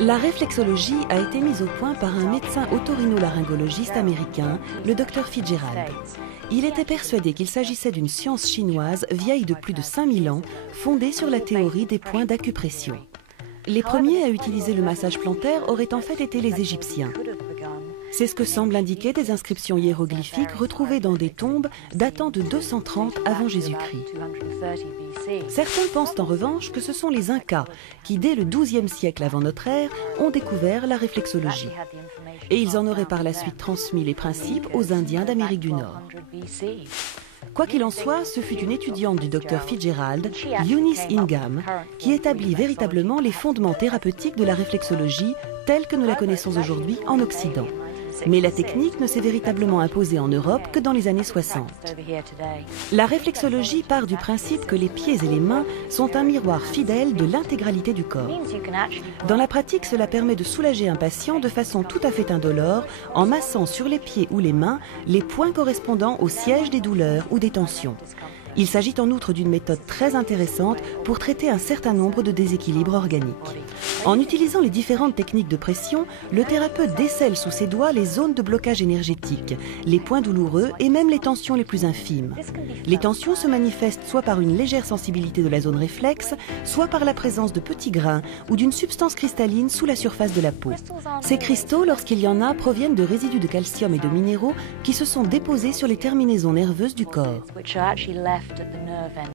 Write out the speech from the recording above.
La réflexologie a été mise au point par un médecin otorhinolaryngologiste américain, le Dr Fitzgerald. Il était persuadé qu'il s'agissait d'une science chinoise vieille de plus de 5000 ans, fondée sur la théorie des points d'acupression. Les premiers à utiliser le massage plantaire auraient en fait été les Égyptiens. C'est ce que semblent indiquer des inscriptions hiéroglyphiques retrouvées dans des tombes datant de 230 avant Jésus-Christ. Certains pensent en revanche que ce sont les Incas qui, dès le XIIe siècle avant notre ère, ont découvert la réflexologie. Et ils en auraient par la suite transmis les principes aux Indiens d'Amérique du Nord. Quoi qu'il en soit, ce fut une étudiante du Dr Fitzgerald, Eunice Ingham, qui établit véritablement les fondements thérapeutiques de la réflexologie telle que nous la connaissons aujourd'hui en Occident. Mais la technique ne s'est véritablement imposée en Europe que dans les années 60. La réflexologie part du principe que les pieds et les mains sont un miroir fidèle de l'intégralité du corps. Dans la pratique, cela permet de soulager un patient de façon tout à fait indolore en massant sur les pieds ou les mains les points correspondant au siège des douleurs ou des tensions. Il s'agit en outre d'une méthode très intéressante pour traiter un certain nombre de déséquilibres organiques. En utilisant les différentes techniques de pression, le thérapeute décèle sous ses doigts les zones de blocage énergétique, les points douloureux et même les tensions les plus infimes. Les tensions se manifestent soit par une légère sensibilité de la zone réflexe, soit par la présence de petits grains ou d'une substance cristalline sous la surface de la peau. Ces cristaux, lorsqu'il y en a, proviennent de résidus de calcium et de minéraux qui se sont déposés sur les terminaisons nerveuses du corps.